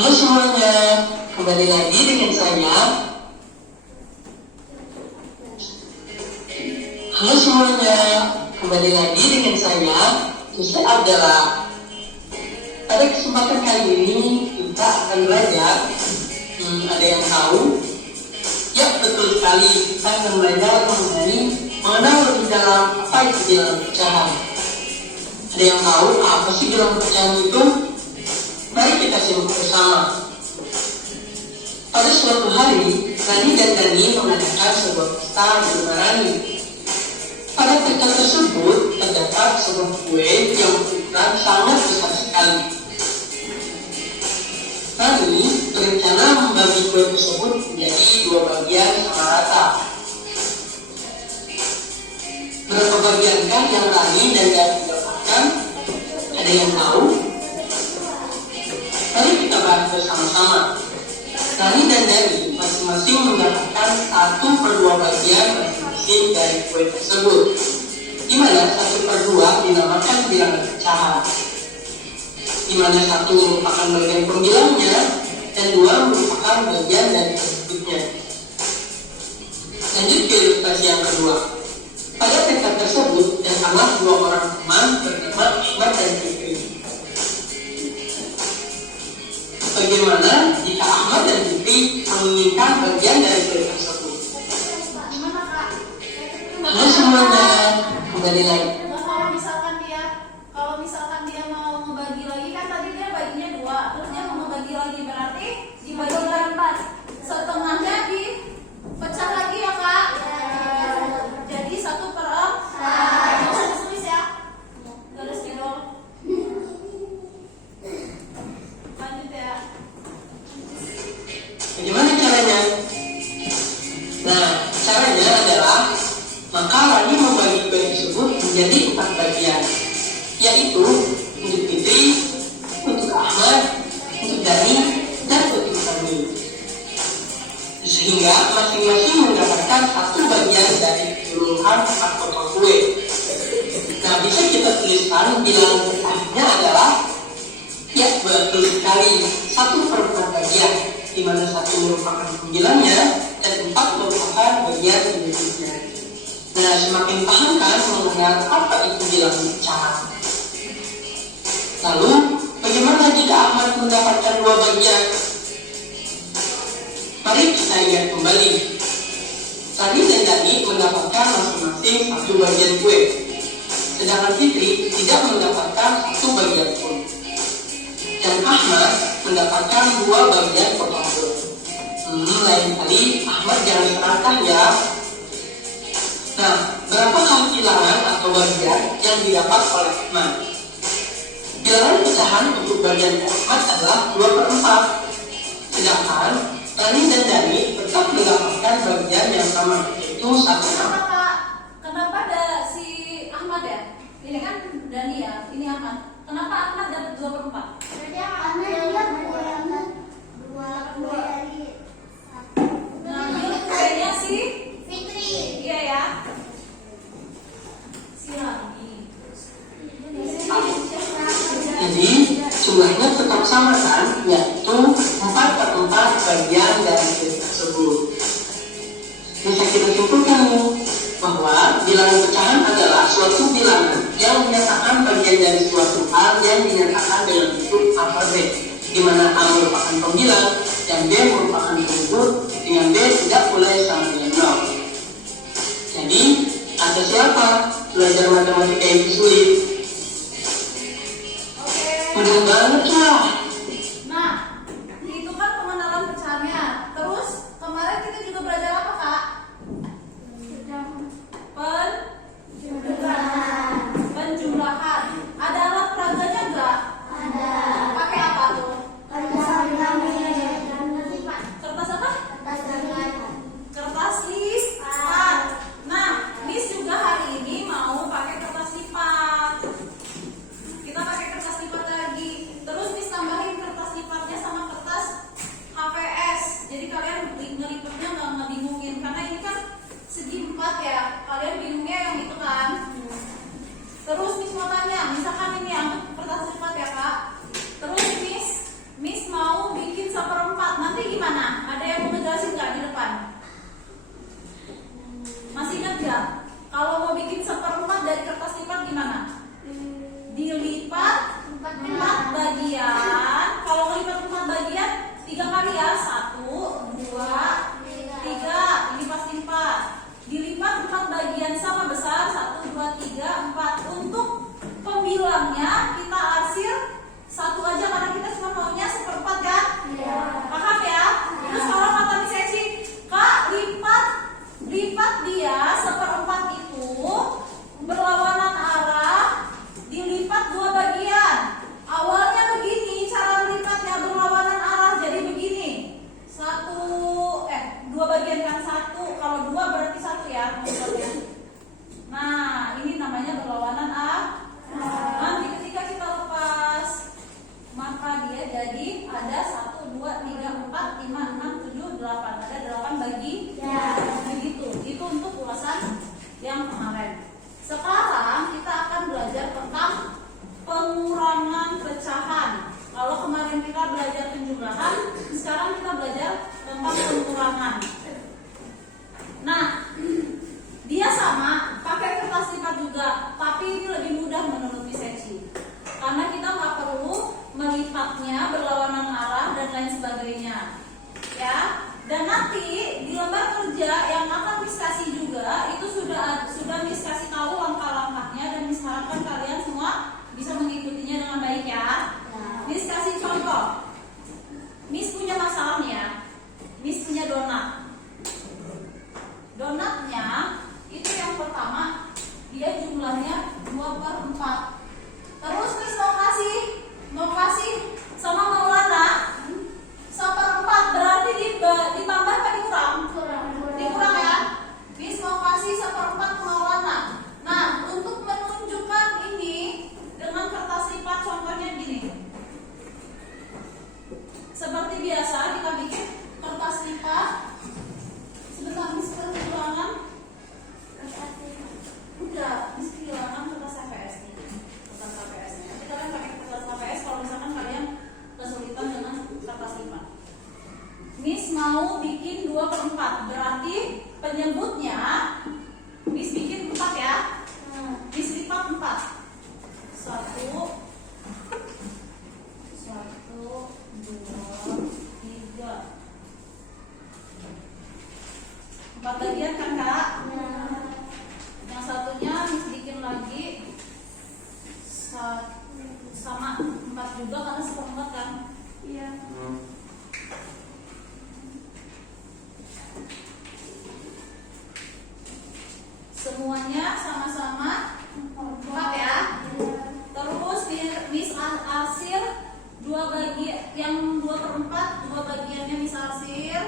Halo semuanya, kembali lagi dengan saya. Halo semuanya, kembali lagi dengan saya, Ustaz Abdallah. Pada kesempatan kali ini kita akan belajar. Ada yang tahu? Ya, betul sekali. Kita akan belajar mengenal lebih dalam apa itu bilangan pecahan. Ada yang tahu apa sih bilangan pecahan itu? Mari kita simak bersama. Pada suatu hari, Rani dan Dani mengadakan sebuah pesta berbarani. Pada pesta tersebut terdapat sebuah kue yang berukuran sangat besar sekali. Rani berencana membagi kue tersebut menjadi 2 bagian sama rata. Berapa bagiankah yang Rani dan Dani dapatkan? Ada yang tahu? Mari kita bahas bersama-sama. Rani dan Dani masing-masing mendapatkan 1/2 bagian masing-masing dari kue tersebut, di mana 1/2 dinamakan bilangan pecahan, di mana 1 merupakan bagian pembilangnya dan 2 merupakan bagian dari bentuknya. Lanjut ke ilustrasi yang kedua. Pada pesta tersebut datanglah 2 orang teman bernama Ahmad dan Fikri. Bagaimana jika Ahmad dan Fikri menginginkan bagian dari kue tersebut? Halo semuanya, kembali lagi. Kalau misalkan dia mau membagi lagi, kan tadi dia baginya 2, terus dia mau membagi lagi, berarti dibagi 4. Setengahnya dipecah lagi ya kak. Jadi 1/4. Tulis ya. Tulis dulu. Lanjut ya. Bagaimana caranya? Nah, caranya adalah maka Rani membagi kue tersebut menjadi 4 bagian, yaitu untuk Fitri, untuk Ahmad, untuk Dani, dan untuk Rani. Sehingga masing-masing mendapatkan 1 bagian dari keseluruhan 4 potong kue. Nah, bisa kita tuliskan bilangan pecahannya adalah, ya betul sekali, 1/4 bagian, di mana 1 merupakan pembilangnya dan 4 merupakan bagian bentuknya. Nah, semakin paham kan mengenal apa itu bilangan pecahan. Lalu, bagaimana jika Ahmad mendapatkan 2 bagian? Mari kita lihat kembali. Rani dan Dani mendapatkan masing-masing 1 bagian kue, sedangkan Fitri tidak mendapatkan 1 bagian pun. Dan Ahmad mendapatkan 2 bagian potong kue. Lain kali Ahmad jangan serakah ya. Nah, berapakah bilangan atau bagian yang didapat oleh Ahmad? Bilangan pecahan untuk bagian Ahmad adalah 2/4. Sedangkan Rani dan Dani tetap mendapatkan bagian yang sama, yaitu 1/4. Kenapa ada si Ahmad ya? Ini kan Dani ya, ini Ahmad. Kenapa Ahmad dapat 2/4? Berarti Ahmad juga 2 dari 1. Nah, ini kuenya si Fitri. Iya ya. Si Rani. Jadi jumlahnya tetap sama kan, yaitu 4/4 bagian dari kue tersebut. Bisa kita simpulkan bahwa bilangan pecahan adalah suatu bilangan yang menyatakan bagian dari suatu hal yang dinyatakan dengan bentuk A per B, di mana A merupakan pembilang dan B merupakan bentuk, dengan B tidak boleh sama dengan 0. Jadi, ada siapa belajar matematika yang sulit? Mudah banget lah. Nah, itu kan pengenalan pecahannya. Terus kemarin kita juga belajar apa kak? Penjumlahan. Ada alat peraganya enggak? Ada. Pakai apa tuh? Kertas apa? Kertas lipat. Nah, Miss juga hari ini mau pakai kertas lipat. penjumlahan. Sekarang kita belajar tentang pengurangan. Nah, dia sama, pakai kertas lipat juga, tapi ini lebih mudah menurut Miss Eci. Karena kita nggak perlu melipatnya berlawanan arah dan lain sebagainya, ya. Dan nanti di lembar kerja yang akan Miss kasih juga itu sudah Miss kasih tahu langkah-langkahnya, dan Miss harapkan kalian semua bisa mengikutinya dengan baik ya. Miss kasih contoh. Miss punya masalahnya. Miss punya donat. Donatnya itu yang pertama dia jumlahnya 2/4. Terus Miss mau kasih sama Maulana 1/4, berarti ditambah apa dikurang? Dikurang ya. Miss mau kasih 1/4 ke Maulana. Nah, untuk menunjukkan ini dengan kertas lipat contohnya gini. Seperti biasa kita bikin kertas lipat. Sebentar, Miss kehilangan. Udah, Miss kehilangan kertas HPS nih. Kertas HPS nya. Kita kan pakai kertas HPS kalau misalkan kalian kesulitan dengan kertas lipat. Miss mau bikin 2/4, berarti penyebutnya Miss bikin 4 ya. Miss lipat 4. 1, 2, 3. 4 bagian kan Kak? Yang satunya Miss bikin lagi sama 4 juga karena 1/4 kan? Iya. Semuanya sama-sama 4 ya. Terus Miss arsir 2 bagian, yang 2/4, 2 bagiannya Miss arsir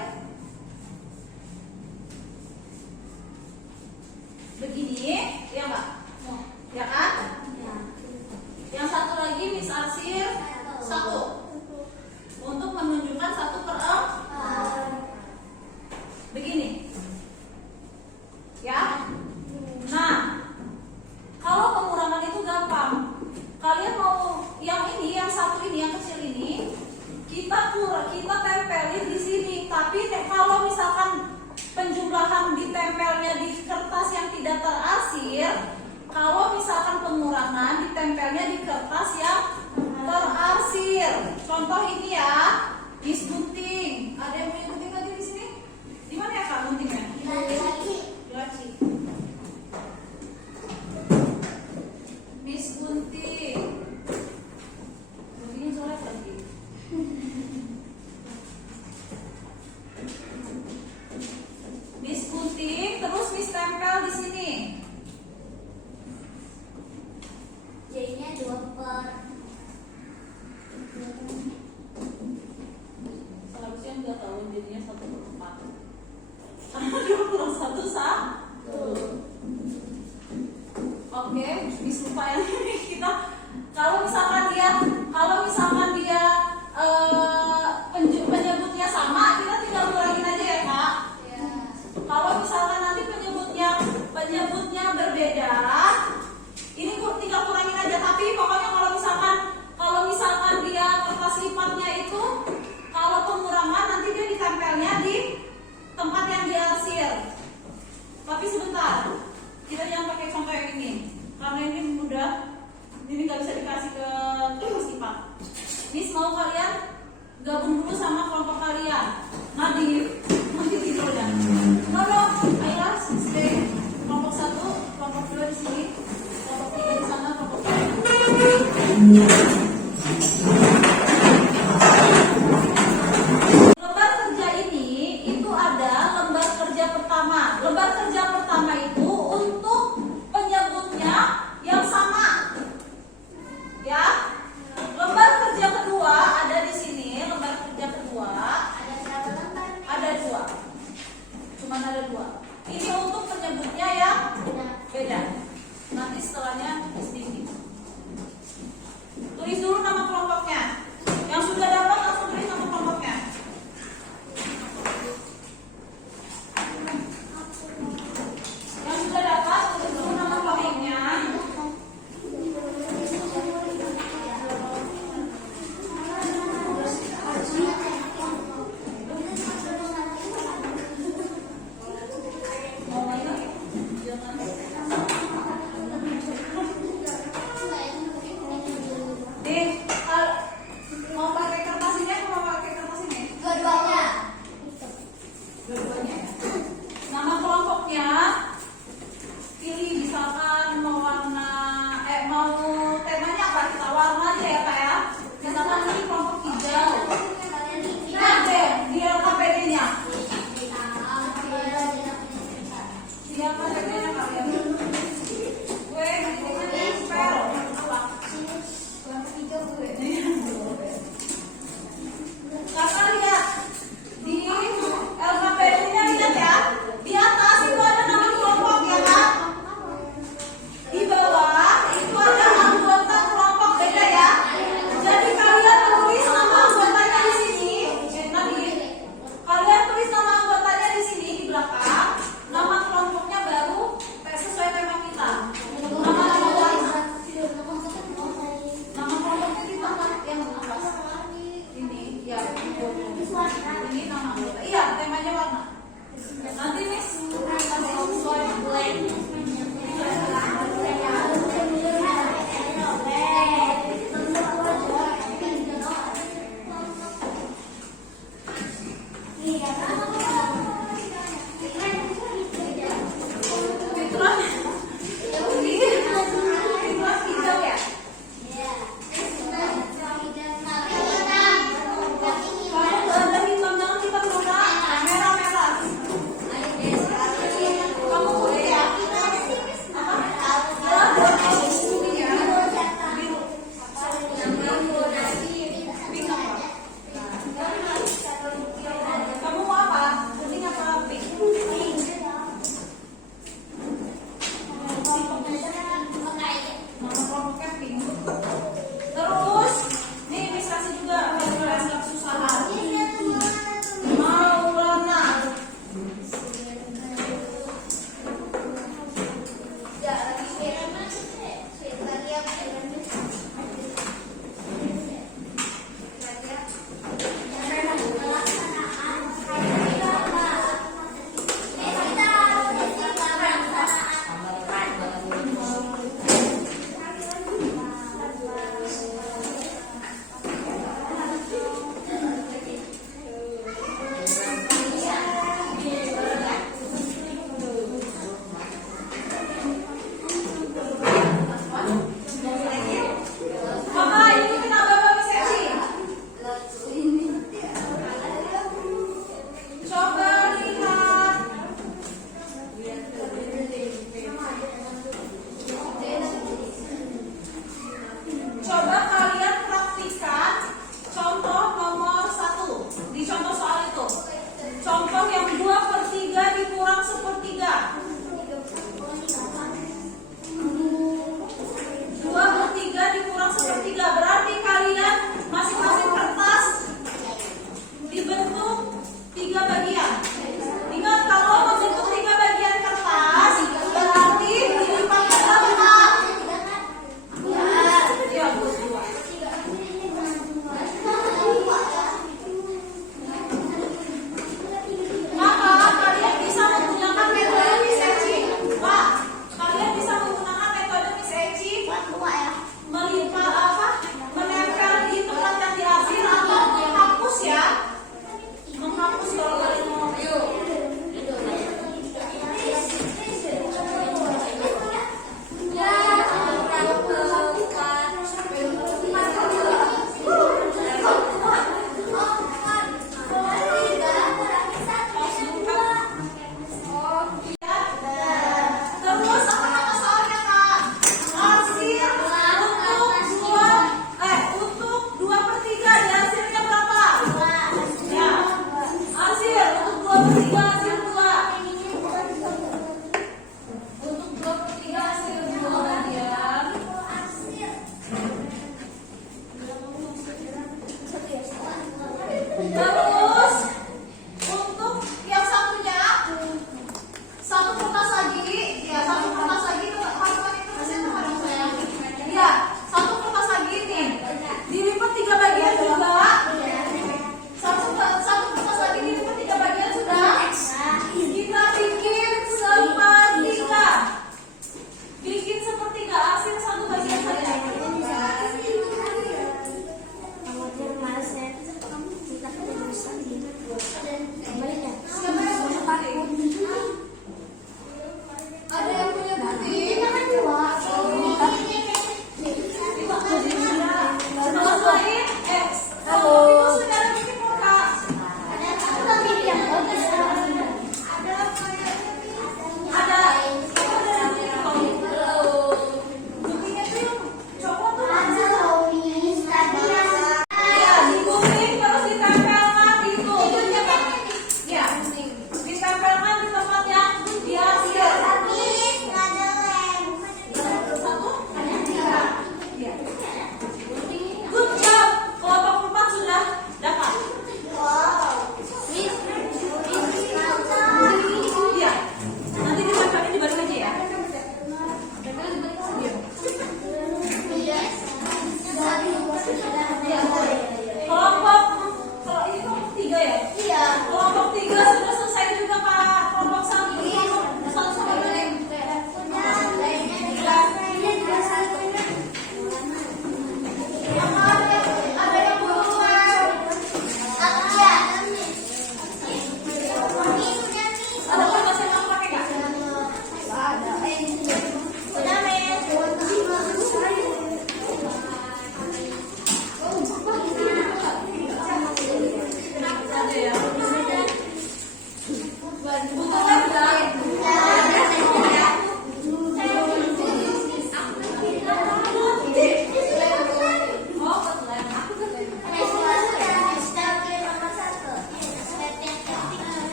begini, ya Mbak? Ya kan? Yang satu lagi Miss arsir 1 untuk menunjukkan 1/4 begini, ya. Nah, kalau pengurangan itu gampang. Kalian mau yang ini, yang satu ini, yang kecil ini, kita tempelin di sini. Tapi kalau misalkan penjumlahan ditempelnya di kertas yang tidak terarsir, kalau misalkan pengurangan ditempelnya di kertas yang terarsir. Contoh ini ya, Miss gunting. Ada yang punya gunting lagi di sini? Di mana ya Kak guntingnya? Di laci. Miss gunting. Guntingnya jelek lagi. Miss gunting, terus Miss tempel di sini. J-nya 2/4. Seharusnya nggak tahu jadinya 1/4. Karena 2/1 1. Oke, Miss lupa yang ini kita. Kalau misalkan dia penyebutnya sama, kita tinggal kurangin aja ya Kak. Kalau misalkan nanti penyebutnya berbeda, ini tinggal kurangin aja. Tapi pokoknya kalau misalkan dia kertas lipatnya itu, kalau pengurangan nanti dia ditempelnya di tempat yang diarsir. Tapi sebentar, kita jangan pakai contoh yang ini karena ini mudah. Ini nggak bisa dikasih ke kertas lipat. Miss mau kalian gabung dulu sama kelompok kalian. Nanti tidur ya. No, ayolah stay. Kelompok 1, kelompok 2 di sini, kelompok 3 di sana, kelompok 4. Lembar kerja ini itu ada lembar kerja pertama. Lembar kerja pertama itu untuk penyebutnya yang sama, ya. Lembar kerja kedua ada di sini. Lembar kerja kedua Ada berapa lembar? ada 2. Cuman ada 2. Ini untuk penyebutnya yang beda. Nanti setelahnya sedikit. Tulis dulu nama kelompoknya. Yang sudah dapat langsung tulis nama kelompoknya. Yang sudah dapat tulis dulu nama kelompoknya. temanya apa? Kita warna aja ya Kak ya. Misalkan ini kelompok hijau. Lihat deh di LKPD-nya. Di LKPD-nya kalian. Gue ini spell apa? Kakak lihat di LKPD-nya, lihat ya. Di atas itu ada nama kelompok ya Kak. Di bawah itu ada anggota kelompok beda ya. Jadi kalian tulis nama anggotanya di sini. Tadi kalian tulis nama anggotanya di sini di belakang. Nama kelompoknya baru sesuai tema kita. Nama kelompoknya di tempat yang atas. Ini ya. Ini nama anggota. Iya, temanya warna. Nanti Miss kasih sesuai blank. Fitran, Fitran hijau ya? Kamu ada hitam, jangan hitam muda, merah-merah. Kamu boleh ya? Apa? Kuning ya? Biru. Pink apa? Kamu mau apa? Kuning apa pink? Nama kelompoknya pink. Terus, nih Miss kasih juga biar kalian nggak kesusahan. Maulana.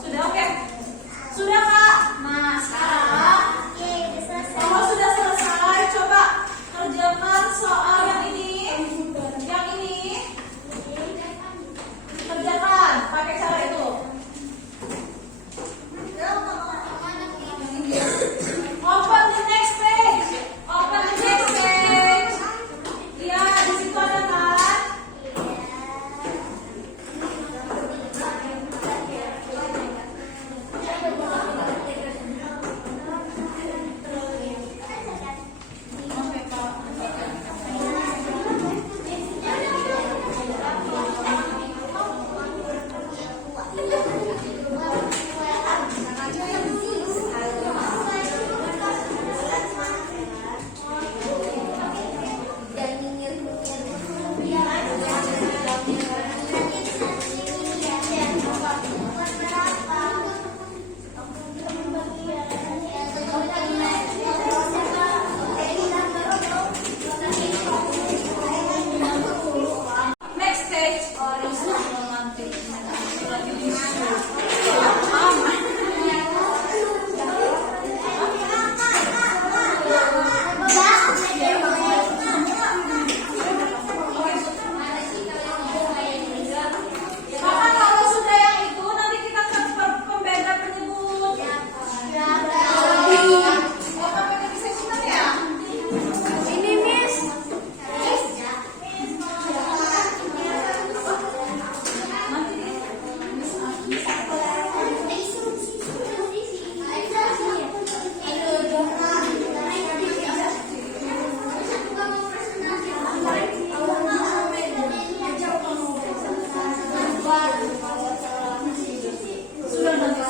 Sudah oke? Sudah Kak? Nah sekarang kalau sudah selesai, coba kerjakan soal yang ini. Yang ini kerjakan pakai cara itu. Open the next page. Open the next page. Iya, di situ ada kan? Oke, Kak. Next page. Romantic. Kakak kalau sudah yang itu nanti kita ke pembeda penyebut. Oh, kakak nggak bisa ikutan ya? Ini Miss. Sudah nanti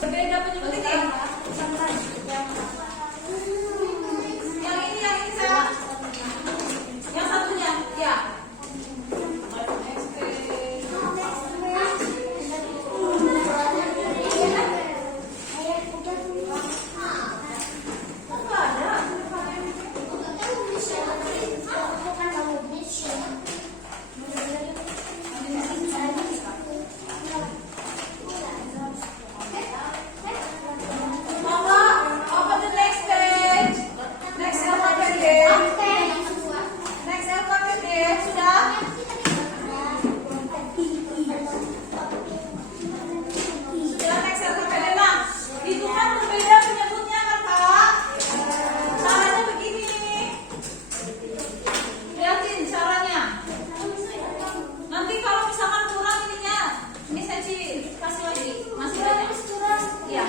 berbeda penyebutnya. Yang ini saya. Yang satunya, ya. Next page. Enggak ada. Mama, open the next page. Next alphabet deh. Next alphabet deh. Sudah? Sudah next alphabet deh. Nah, itu kan berbeda penyebutnya kan Kak? Caranya begini nih. Lihatin caranya. Nanti kalau misalkan kurang ininya, ini saya kasih lagi. Masih banyak. Iya.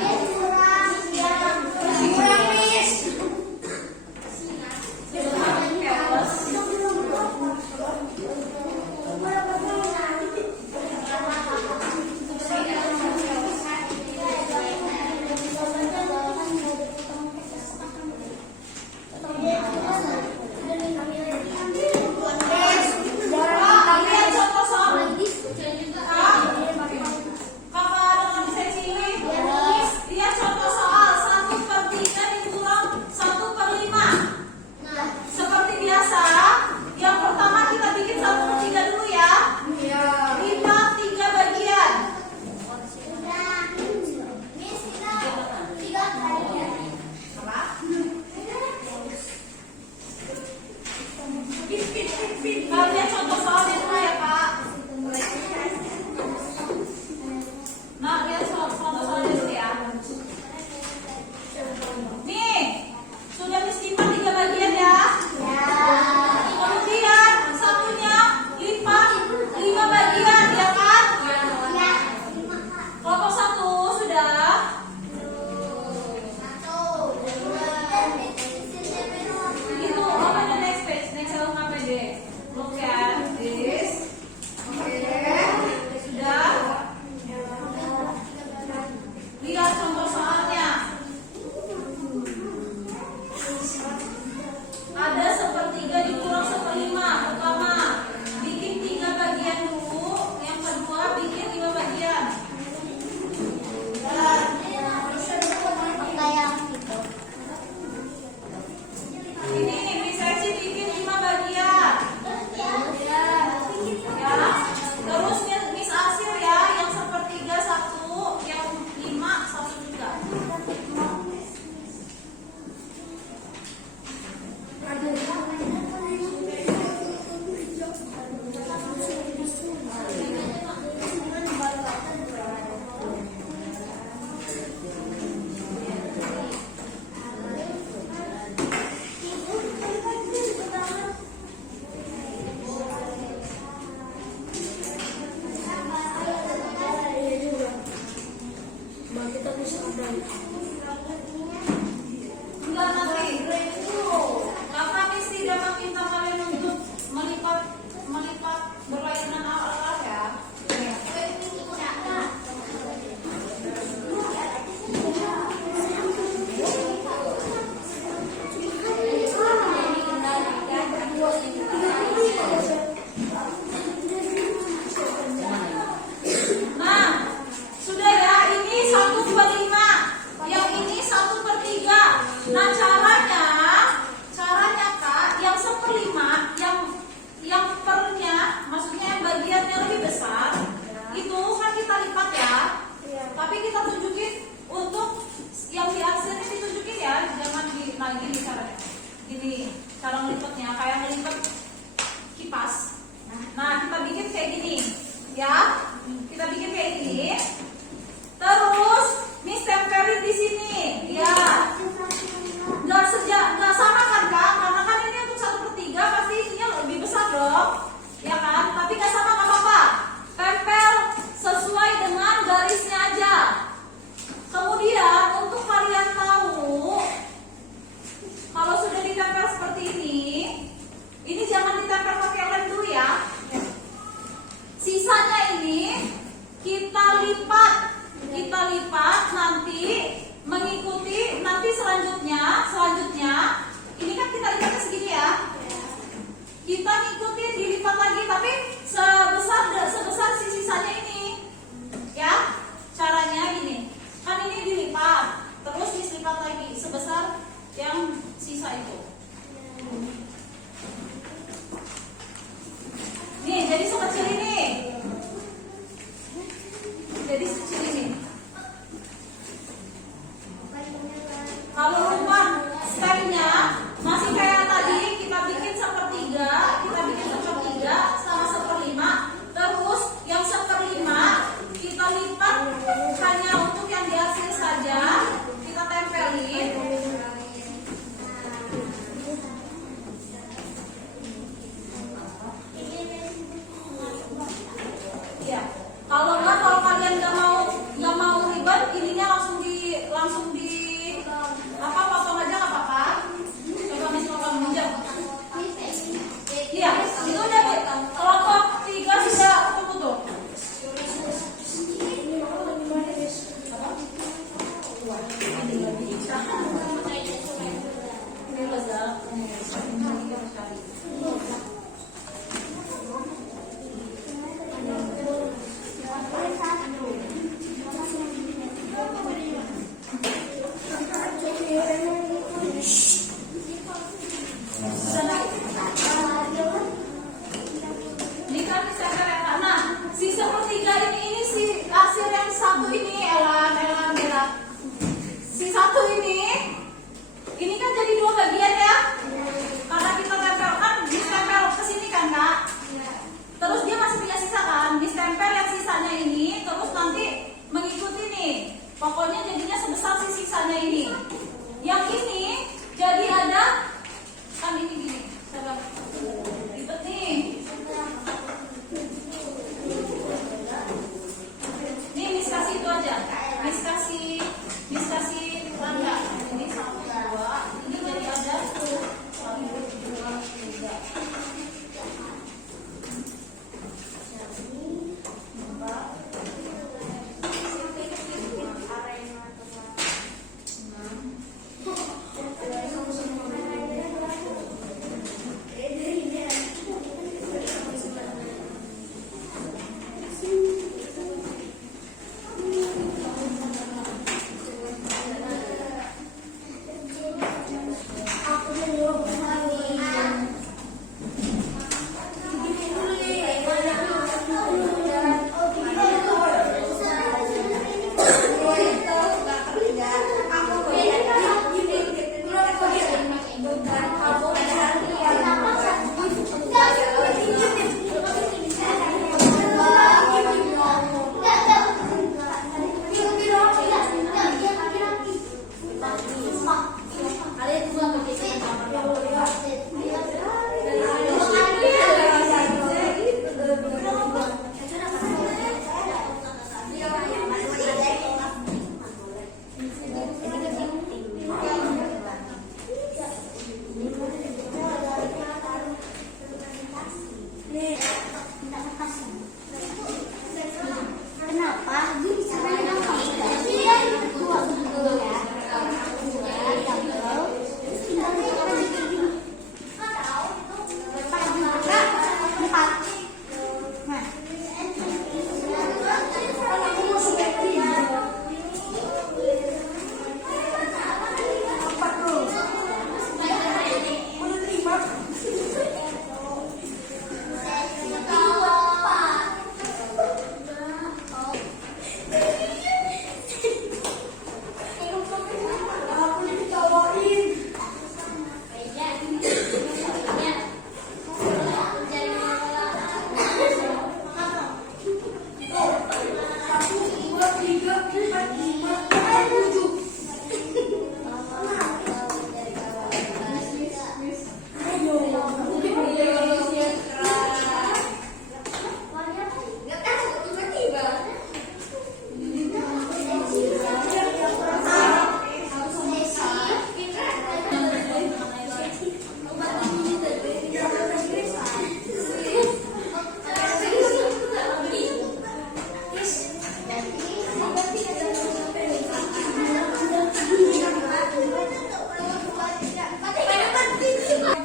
Kenapa?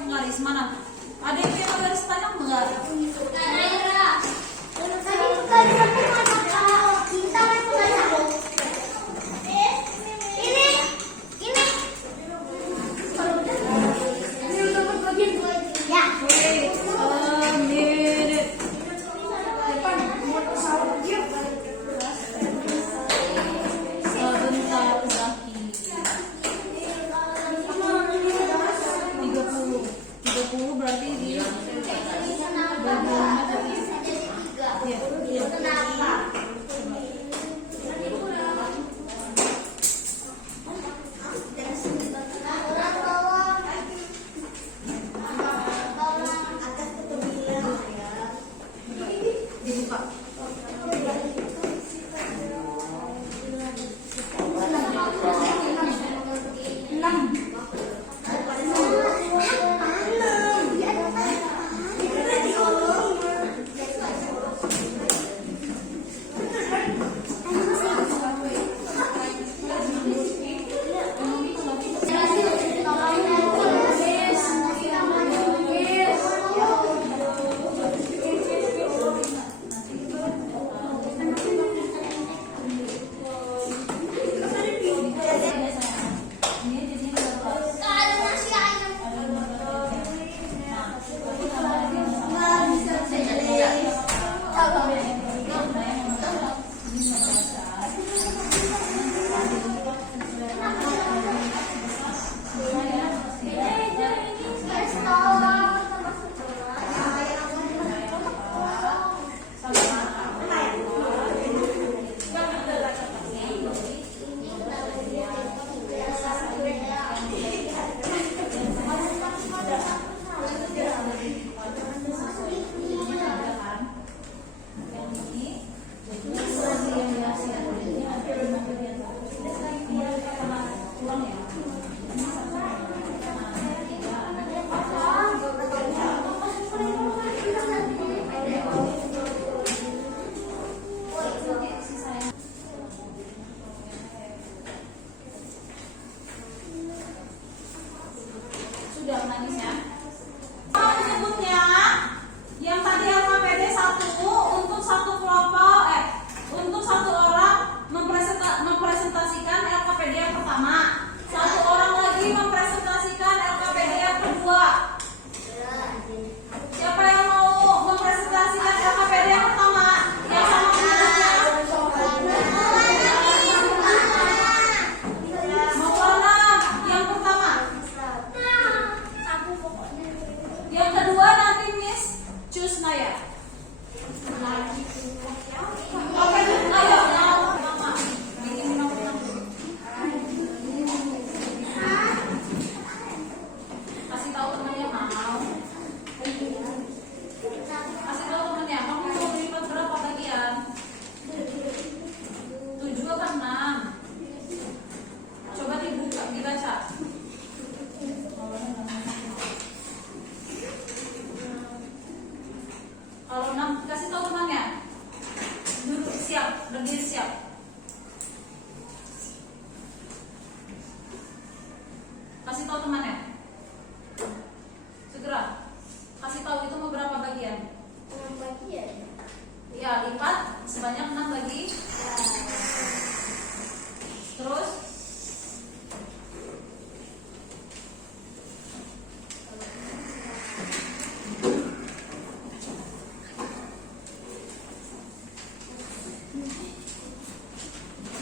Garis mana? Ada yang punya garis panjang enggak? Berarti di dibuka. Sudah menangis ya. Menyebutnya yang tadi LKPD 1 untuk satu kelompok untuk satu orang mempresentasikan LKPD yang pertama, satu orang lagi mempresentasikan LKPD yang kedua. Siapa yang mau mempresentasikan LKPD yang pertama? Yang sama menurutnya? Mau mana? Yang pertama. Yang kedua nanti Miss choose Naya. Oke, ayo yang pertama. Kasih tahu temannya mau. Kasih tahu temannya kamu mau lipat berapa bagian? 7 apa 6? Coba dibuka, dibaca. Kalau 6 kasih tahu temannya. Duduk siap, berdiri siap. Kasih tahu temannya. Segera. Kasih tahu itu mau berapa bagian? 6 bagian. Ya, lipat sebanyak 6 lagi. Terus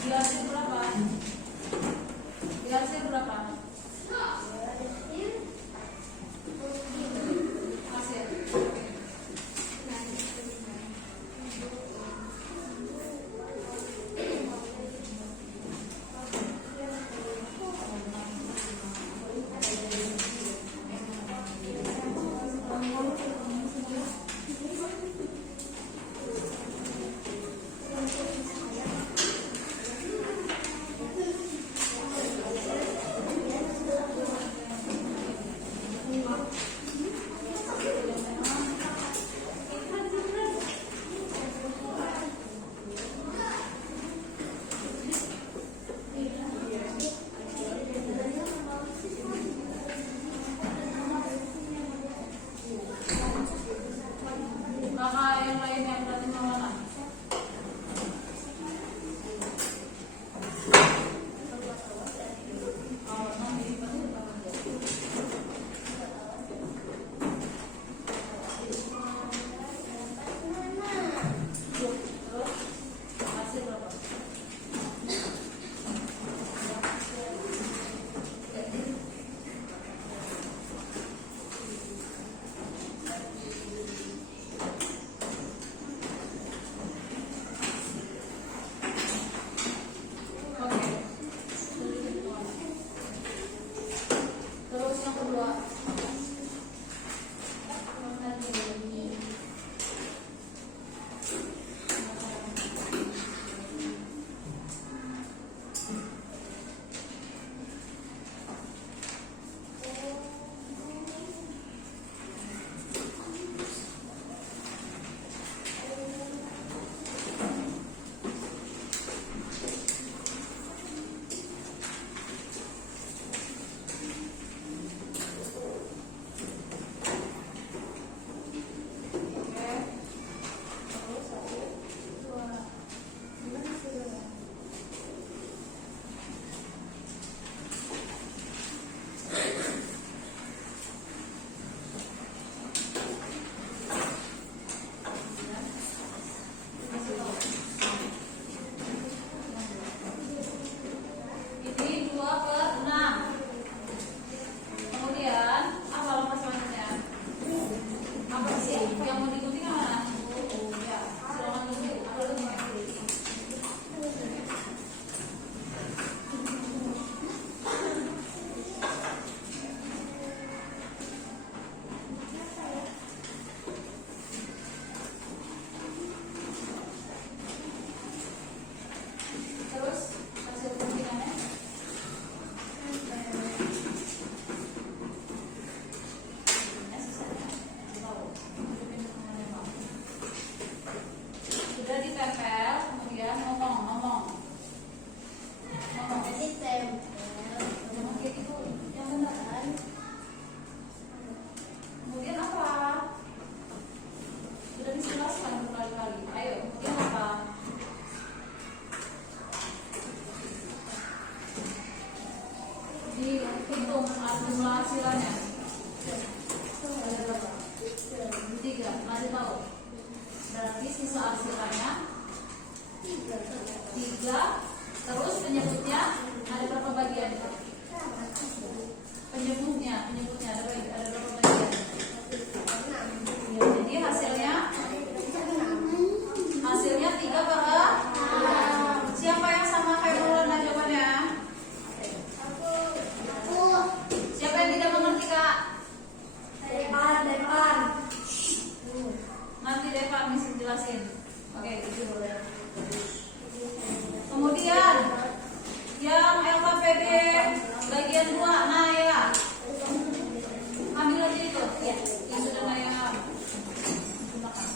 dihasil berapa? Dihasil berapa? Hasil. Kakak yang lain yang berarti mana? Hasil berapa? Oke. Terus yang kedua. Ini 2/6. Kemudian apa lompat selanjutnya? Apa sih yang mau diikuti mana? Ya, silakan dulu. Apa dulu? Terus hasil kemungkinannya? Sudah ditempel, kemudian ngomong. Jadi tempel. Ngomong kayak gitu, yang benar kan? Kemudian apa? Sudah dijelaskan berkali-kali. Ayo, kemudian apa? Dihitung jumlah hasilannya. Ada berapa? 3. Masih tahu? Berarti sisa hasilannya 3. Terus penyebutnya ada berapa bagian? Penyebutnya ada berapa bagian? Jadi hasilnya 3/6. Siapa yang sama kayak Maulana jawabannya? Siapa yang tidak mengerti, Kak? Depan. Nanti Depan bisa jelasin. Oke, itu boleh. Kemudian yang LKPD bagian 2, Naya. Ambil aja itu. Ya, yang sudah Naya gunakan.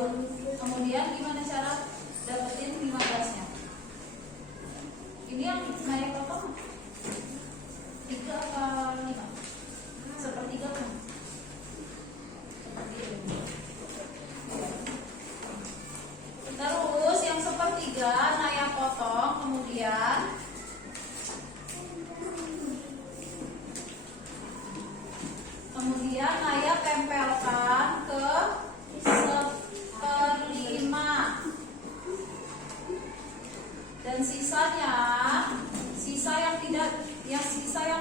Kemudian gimana cara dapetin 15-nya? Ini yang naik potong 3 apa 5? Sepertiga kan? Terus yang sepertiga Naya potong, kemudian Naya tempelkan ke 1/5 dan sisa yang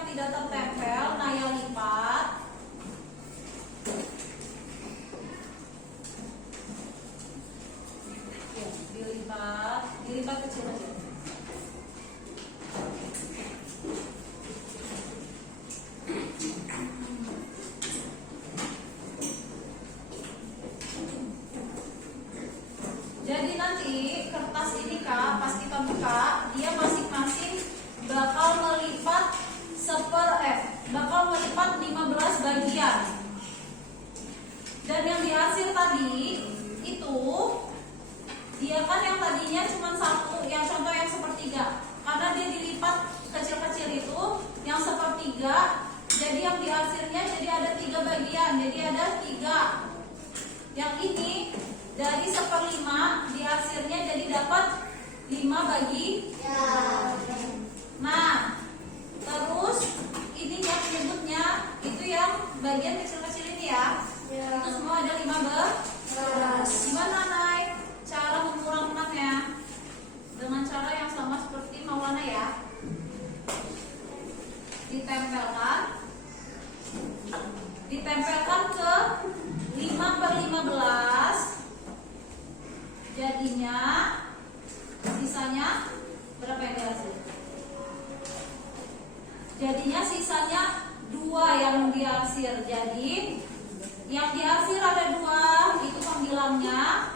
tidak tertempel Naya lipat. Ya, dilipat kecil-kecil. Jadi nanti kertas ini Kak, pas kita buka, dia masing-masing bakal melipat 15 bagian. Dan yang dihasil tadi itu dia kan yang tadinya cuma 1, yang contoh yang sepertiga. Karena dia dilipat kecil-kecil itu yang sepertiga, jadi yang dihasilnya jadi ada 3 bagian. Jadi ada 3. Yang ini dari 1/5 dihasilnya jadi dapat 5 bagi. Nah, terus ini yang penyebutnya itu yang bagian kecil-kecil ini ya. Itu semua ada 15. Gimana Nay cara mengurang-urangnya? Dengan cara yang sama seperti Maulana ya. Ditempelkan ke 5/15. Jadinya sisanya berapa yang dihasil? Jadinya sisanya 2 yang dihasil. Jadi yang dihasil ada 2, itu pembilangnya,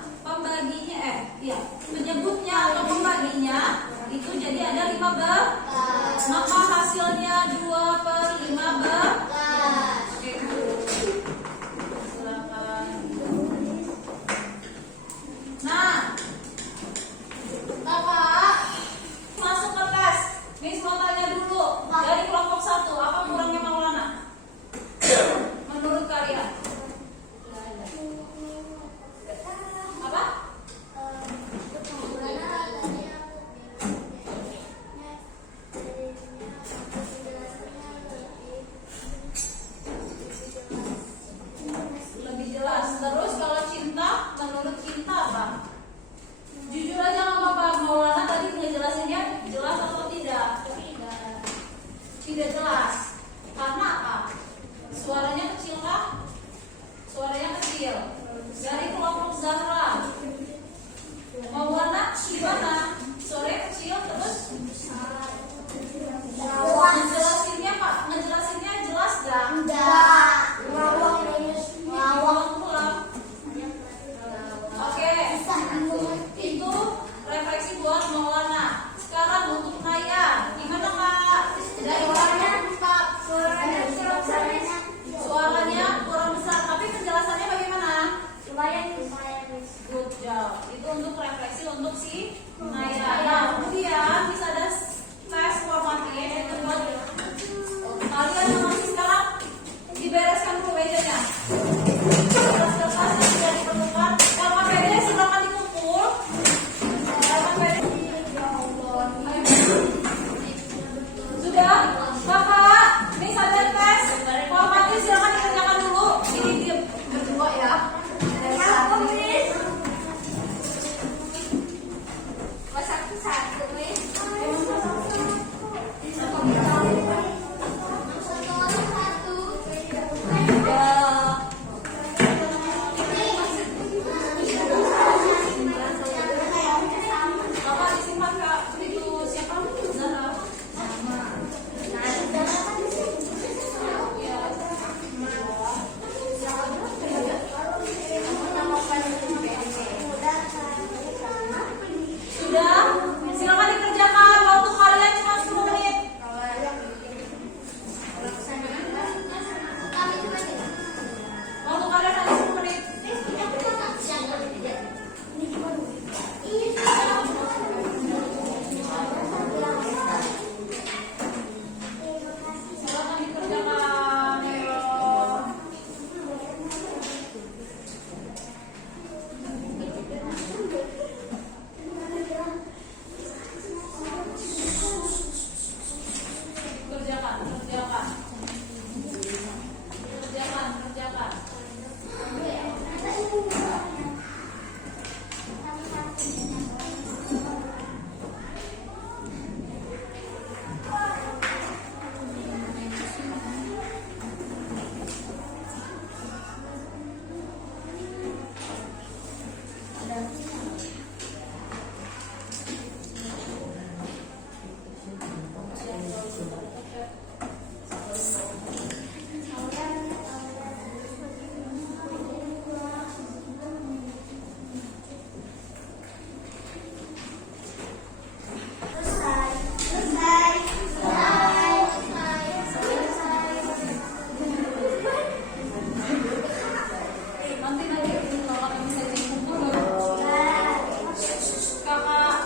penyebutnya atau pembaginya itu jadi ada 15. Maka hasilnya 2/15. Oke, silakan. Nah, Kakak masuk ke tes. Miss mau tanya dulu dari kelompok 1, apa kurangnya Maulana? Menurut kalian? Apa? Lebih jelas. Terus kalau cinta, menurut cinta apa? Jujur aja nggak apa-apa. Maulana tadi ngejelasinnya jelas atau tidak? Tidak jelas. Karena apa? Suaranya kecil kah? Suaranya kecil. Dari kelompok Zahra, Maulana gimana? Suaranya kecil terus? Ngejelasinnya Pak? Ngejelasinnya jelas gak? Ngawang pulang. Oke, itu refleksi buat Maulana. Sekarang untuk Naya, gimana Kak? Dari suaranya kurang besar, tapi penjelasannya bagaimana? Good job. Itu untuk refleksi untuk si Naya. Nah, kemudian bisa ada tes formatif itu buat kalian yang masih sekarang dibereskan dulu mejanya. Kertas-kertas yang sudah diperlukan, kalau PD silakan dikumpul. Sudah, Kakak, ini ada tes formatif silakan dikerjakan dulu. Ini dia berdua ya. Satu Nanti kalau kami bisa jadi kumpul baru. Kakak.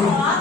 sholat